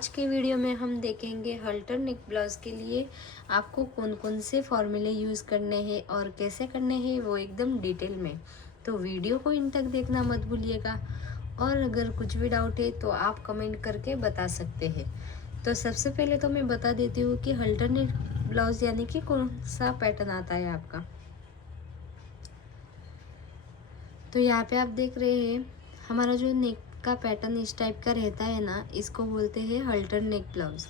आज के वीडियो में हम देखेंगे हल्टर नेक ब्लाउज के लिए आपको कौन कौन से फॉर्मूले यूज़ करने हैं और कैसे करने हैं वो एकदम डिटेल में। तो वीडियो को इन तक देखना मत भूलिएगा और अगर कुछ भी डाउट है तो आप कमेंट करके बता सकते हैं। तो सबसे पहले तो मैं बता देती हूँ कि हल्टर नेक ब्लाउज यानी कि कौन सा पैटर्न आता है आपका। तो यहाँ पे आप देख रहे हैं हमारा जो नेक का पैटर्न इस टाइप का रहता है ना, इसको बोलते हैं हल्टर नेक ब्लाउज।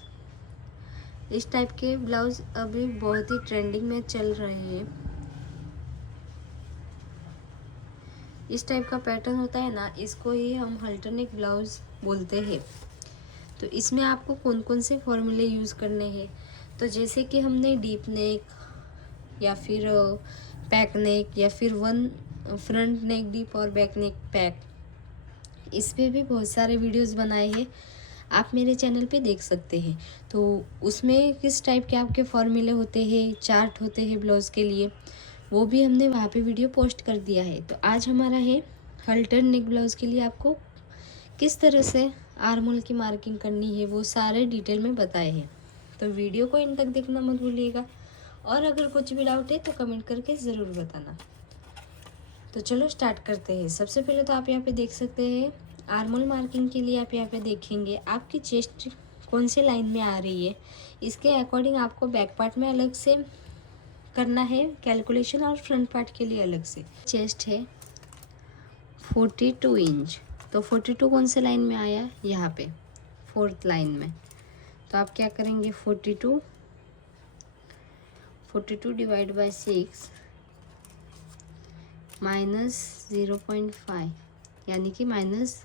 इस टाइप के ब्लाउज अभी बहुत ही ट्रेंडिंग में चल रहे हैं। इस टाइप का पैटर्न होता है ना, इसको ही हम हल्टर नेक ब्लाउज बोलते हैं। तो इसमें आपको कौन कौन से फॉर्मूले यूज़ करने हैं, तो जैसे कि हमने डीप नेक या फिर पैक नेक या फिर वन फ्रंट नेक डीप और बैक नेक पैक, इस पे भी बहुत सारे वीडियोस बनाए हैं, आप मेरे चैनल पे देख सकते हैं। तो उसमें किस टाइप के आपके फॉर्मूले होते हैं, चार्ट होते हैं ब्लाउज़ के लिए, वो भी हमने वहाँ पे वीडियो पोस्ट कर दिया है। तो आज हमारा है हल्टर नेक ब्लाउज़ के लिए आपको किस तरह से आर्म होल की मार्किंग करनी है, वो सारे डिटेल में बताए हैं। तो वीडियो को इन तक देखना मत भूलिएगा और अगर कुछ भी डाउट है तो कमेंट करके ज़रूर बताना। तो चलो स्टार्ट करते हैं। सबसे पहले तो आप यहाँ पे देख सकते हैं आर्म होल मार्किंग के लिए आप यहाँ पे देखेंगे आपकी चेस्ट कौन से लाइन में आ रही है, इसके अकॉर्डिंग आपको बैक पार्ट में अलग से करना है कैलकुलेशन और फ्रंट पार्ट के लिए अलग से। चेस्ट है 42 इंच, तो 42 कौन से लाइन में आया, यहाँ पे 4th लाइन में। तो आप क्या करेंगे 42 डिवाइड बाई 6 माइनस 0.5 यानी कि माइनस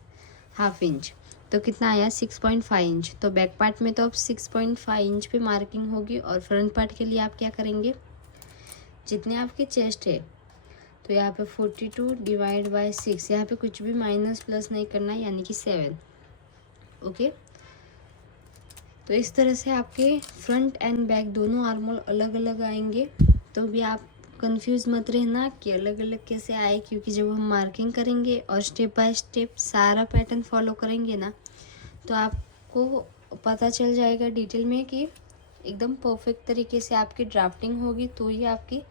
हाफ इंच, तो कितना आया 6.5 इंच। तो बैक पार्ट में तो अब 6.5 इंच पे मार्किंग होगी और फ्रंट पार्ट के लिए आप क्या करेंगे, जितने आपके चेस्ट है तो यहाँ पे 42 डिवाइड बाई 6, यहाँ पे कुछ भी माइनस प्लस नहीं करना है यानी कि 7। ओके, तो इस तरह से आपके फ्रंट एंड बैक दोनों आर्म होल अलग अलग आएंगे। तो भी आप कंफ्यूज मत रहना कि अलग अलग कैसे आए, क्योंकि जब हम मार्किंग करेंगे और स्टेप बाय स्टेप सारा पैटर्न फॉलो करेंगे ना, तो आपको पता चल जाएगा डिटेल में कि एकदम परफेक्ट तरीके से आपकी ड्राफ्टिंग होगी तो ही आपकी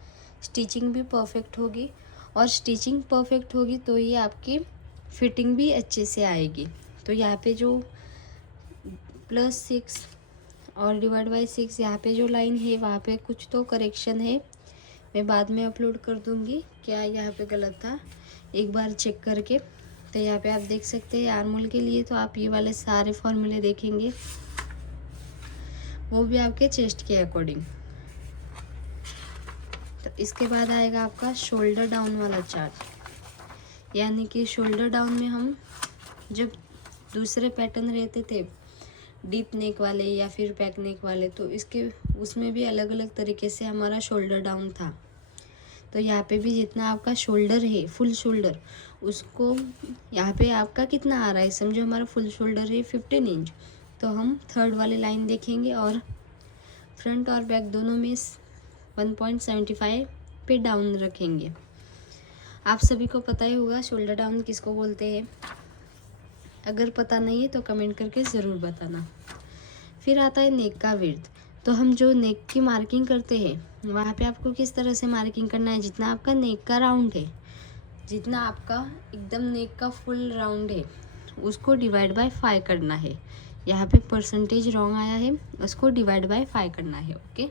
स्टिचिंग भी परफेक्ट होगी, और स्टिचिंग परफेक्ट होगी तो ही आपकी फिटिंग भी अच्छे से आएगी। तो यहाँ पे जो +6 और डिवाइड बाई 6 यहाँ पे जो लाइन है वहाँ पे कुछ तो करेक्शन है, मैं बाद में अपलोड कर दूँगी क्या यहाँ पे गलत था, एक बार चेक करके। तो यहाँ पे आप देख सकते हैं आर्म होल के लिए तो आप ये वाले सारे फॉर्मूले देखेंगे, वो भी आपके चेस्ट के अकॉर्डिंग। तो इसके बाद आएगा आपका शोल्डर डाउन वाला चार्ट, यानी कि शोल्डर डाउन में हम जब दूसरे पैटर्न रहते थे डीप नेक वाले या फिर बैक नेक वाले, तो इसके उसमें भी अलग अलग तरीके से हमारा शोल्डर डाउन था। तो यहाँ पे भी जितना आपका शोल्डर है फुल शोल्डर, उसको यहाँ पे आपका कितना आ रहा है, समझो हमारा फुल शोल्डर है 15 इंच, तो हम 3rd वाली लाइन देखेंगे और फ्रंट और बैक दोनों में 1.75 पे डाउन रखेंगे। आप सभी को पता ही होगा शोल्डर डाउन किसको बोलते हैं, अगर पता नहीं है तो कमेंट करके ज़रूर बताना। फिर आता है नेक का विड्थ। तो हम जो नेक की मार्किंग करते हैं वहाँ पे आपको किस तरह से मार्किंग करना है, जितना आपका नेक का राउंड है, जितना आपका एकदम नेक का फुल राउंड है उसको डिवाइड बाय 5 करना है। यहाँ पे परसेंटेज रॉन्ग आया है, उसको डिवाइड बाय 5 करना है। ओके,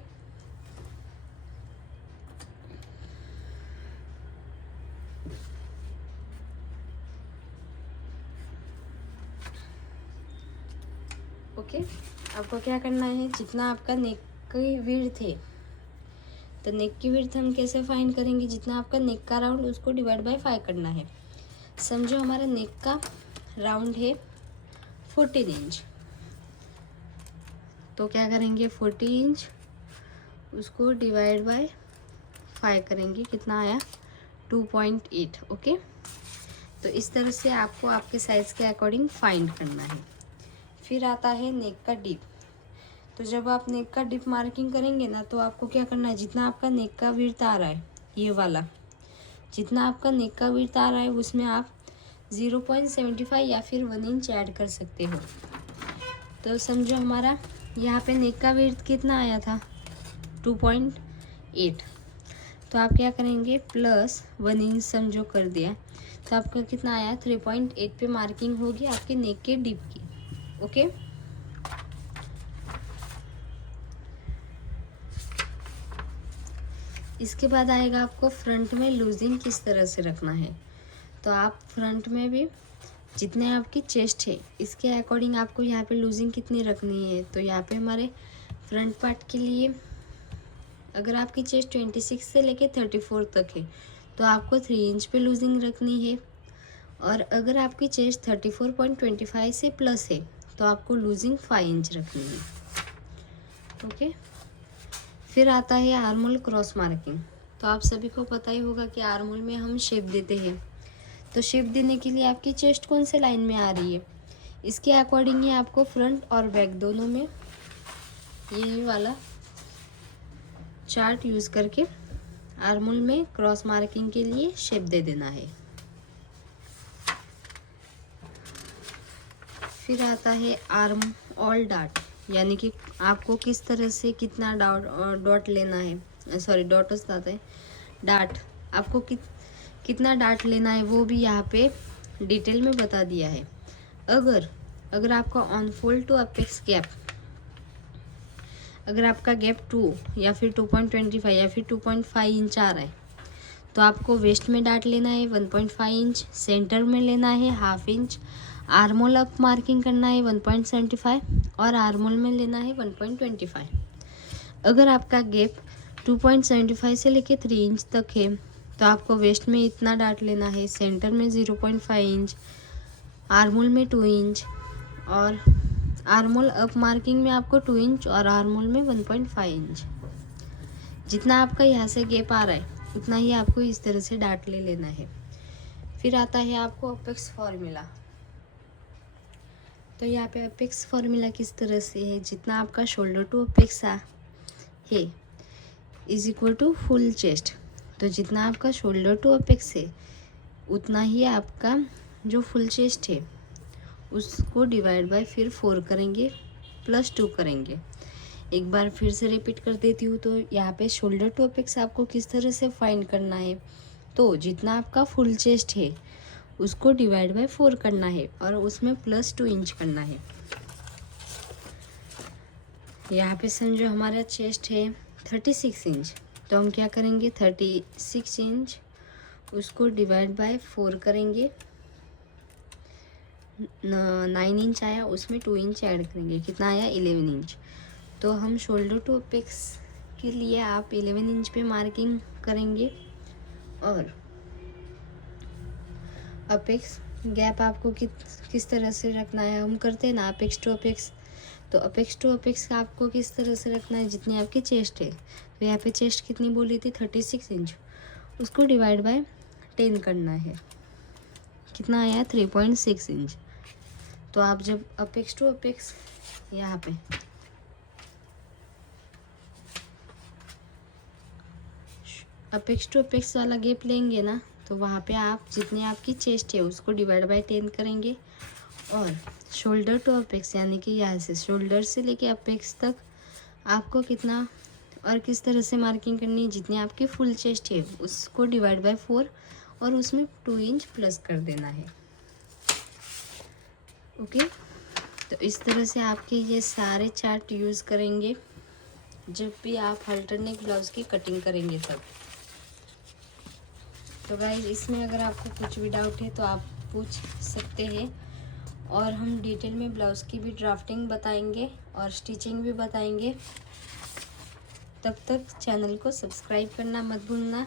ओके, आपको क्या करना है, जितना आपका नेक की विड्थ है, तो नेक की विड्थ हम कैसे फाइंड करेंगे, जितना आपका नेक का राउंड उसको डिवाइड बाय 5 करना है। समझो हमारा नेक का राउंड है 14 इंच, तो क्या करेंगे 40 इंच उसको डिवाइड बाय 5 करेंगे, कितना आया 2.8। ओके, तो इस तरह से आपको आपके साइज़ के अकॉर्डिंग फाइंड करना है। फिर आता है नेक का डिप। तो जब आप नेक का डिप मार्किंग करेंगे ना, तो आपको क्या करना है, जितना आपका नेक का विड्थ आ रहा है, ये वाला जितना आपका नेक का विड्थ आ रहा है उसमें आप 0.75 या फिर 1 इंच ऐड कर सकते हो। तो समझो हमारा यहाँ पे नेक का विड्थ कितना आया था 2.8। तो आप क्या करेंगे प्लस 1 इंच समझो कर दिया, तो आपका कितना आया 3.8 पे मार्किंग होगी आपके नेक के डिप की। ओके, इसके बाद आएगा आपको फ्रंट में लूजिंग किस तरह से रखना है। तो आप फ्रंट में भी जितने आपकी चेस्ट है इसके अकॉर्डिंग आपको यहाँ पे लूजिंग कितनी रखनी है। तो यहाँ पे हमारे फ्रंट पार्ट के लिए अगर आपकी चेस्ट 26 से लेके 34 तक है तो आपको 3 इंच पे लूजिंग रखनी है, और अगर आपकी चेस्ट 34.25 से प्लस है तो आपको लूजिंग 5 इंच रखनी है। ओके, फिर आता है आर्मोल क्रॉस मार्किंग। तो आप सभी को पता ही होगा कि आर्मोल में हम शेप देते हैं, तो शेप देने के लिए आपकी चेस्ट कौन से लाइन में आ रही है इसके अकॉर्डिंग ही आपको फ्रंट और बैक दोनों में यही वाला चार्ट यूज़ करके आर्मोल में क्रॉस मार्किंग के लिए शेप दे देना है। फिर आता है आर्म ऑल डॉट, यानी कि आपको किस तरह से कितना डॉट लेना है, सॉरी डॉट आता है डाट, आपको कितना डाट लेना है वो भी यहाँ पे डिटेल में बता दिया है। अगर आपका on fold to apex gap, अगर आपका गैप 2 या फिर 2.25 या फिर 2.5 इंच आ रहा है तो आपको वेस्ट में डाट लेना है 1.5 इंच, सेंटर में लेना है 1/2 इंच, आर्मोल अप मार्किंग करना है 1.75 और आर्मोल में लेना है 1.25। अगर आपका गैप 2.75 से लेके 3 इंच तक है तो आपको वेस्ट में इतना डाट लेना है, सेंटर में 0.5 इंच, आर्मोल में 2 इंच, और आर्मोल अप मार्किंग में आपको 2 इंच और आर्मोल में 1.5 इंच। जितना आपका यहाँ से गैप आ रहा है उतना ही आपको इस तरह से डाट ले लेना है। फिर आता है आपको अपेक्स फार्मूला। तो यहाँ पे अपेक्स फार्मूला किस तरह से है, जितना आपका शोल्डर टू अपेक्स है is equal to full chest. तो जितना आपका शोल्डर टू अपेक्स है उतना ही आपका जो फुल चेस्ट है उसको डिवाइड बाय फिर 4 करेंगे प्लस 2 करेंगे। एक बार फिर से रिपीट कर देती हूँ। तो यहाँ पे शोल्डर टू अपेक्स आपको किस तरह से फाइंड करना है, तो जितना आपका फुल चेस्ट है उसको डिवाइड बाय 4 करना है और उसमें प्लस 2 इंच करना है। यहाँ पे समझो हमारा चेस्ट है 36 इंच, तो हम क्या करेंगे 36 इंच उसको डिवाइड बाय 4 करेंगे, 9 इंच आया उसमें 2 इंच ऐड करेंगे, कितना आया 11 इंच। तो हम शोल्डर टू अपेक्स के लिए आप 11 इंच पे मार्किंग करेंगे, और अपेक्स गैप आपको किस तरह से रखना है, हम करते हैं ना अपेक्स टू अपेक्स। तो अपेक्स टू अपेक्स का आपको किस तरह से रखना है, जितनी आपकी चेस्ट है, तो यहाँ पे चेस्ट कितनी बोली थी 36 इंच, उसको डिवाइड बाय 10 करना है, कितना आया 3.6 इंच। तो आप जब अपेक्स टू अपेक्स यहाँ पे अपेक्स टू अपेक्स वाला गैप लेंगे ना, तो वहाँ पे आप जितनी आपकी चेस्ट है उसको डिवाइड बाय 10 करेंगे, और शोल्डर टू अपेक्स यानी कि यहाँ से शोल्डर से लेके अपेक्स तक आपको कितना और किस तरह से मार्किंग करनी है, जितनी आपकी फुल चेस्ट है उसको डिवाइड बाय 4 और उसमें 2 इंच प्लस कर देना है। ओके, तो इस तरह से आपके ये सारे चार्ट यूज़ करेंगे जब भी आप अल्टरनेट ब्लाउज की कटिंग करेंगे तब। तो गाइस इसमें अगर आपको कुछ भी डाउट है तो आप पूछ सकते हैं, और हम डिटेल में ब्लाउज़ की भी ड्राफ्टिंग बताएंगे और स्टिचिंग भी बताएंगे। तब तक चैनल को सब्सक्राइब करना मत भूलना,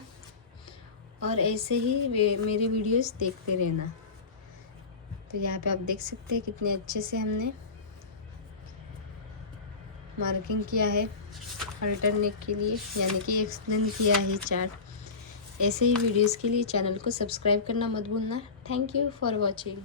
और ऐसे ही मेरे वीडियोस देखते रहना। तो यहाँ पे आप देख सकते हैं कितने अच्छे से हमने मार्किंग किया है अल्टरनेट के लिए, यानी कि एक्सप्लेन किया है चार्ट। ऐसे ही वीडियोस के लिए चैनल को सब्सक्राइब करना मत भूलना। Thank you for watching.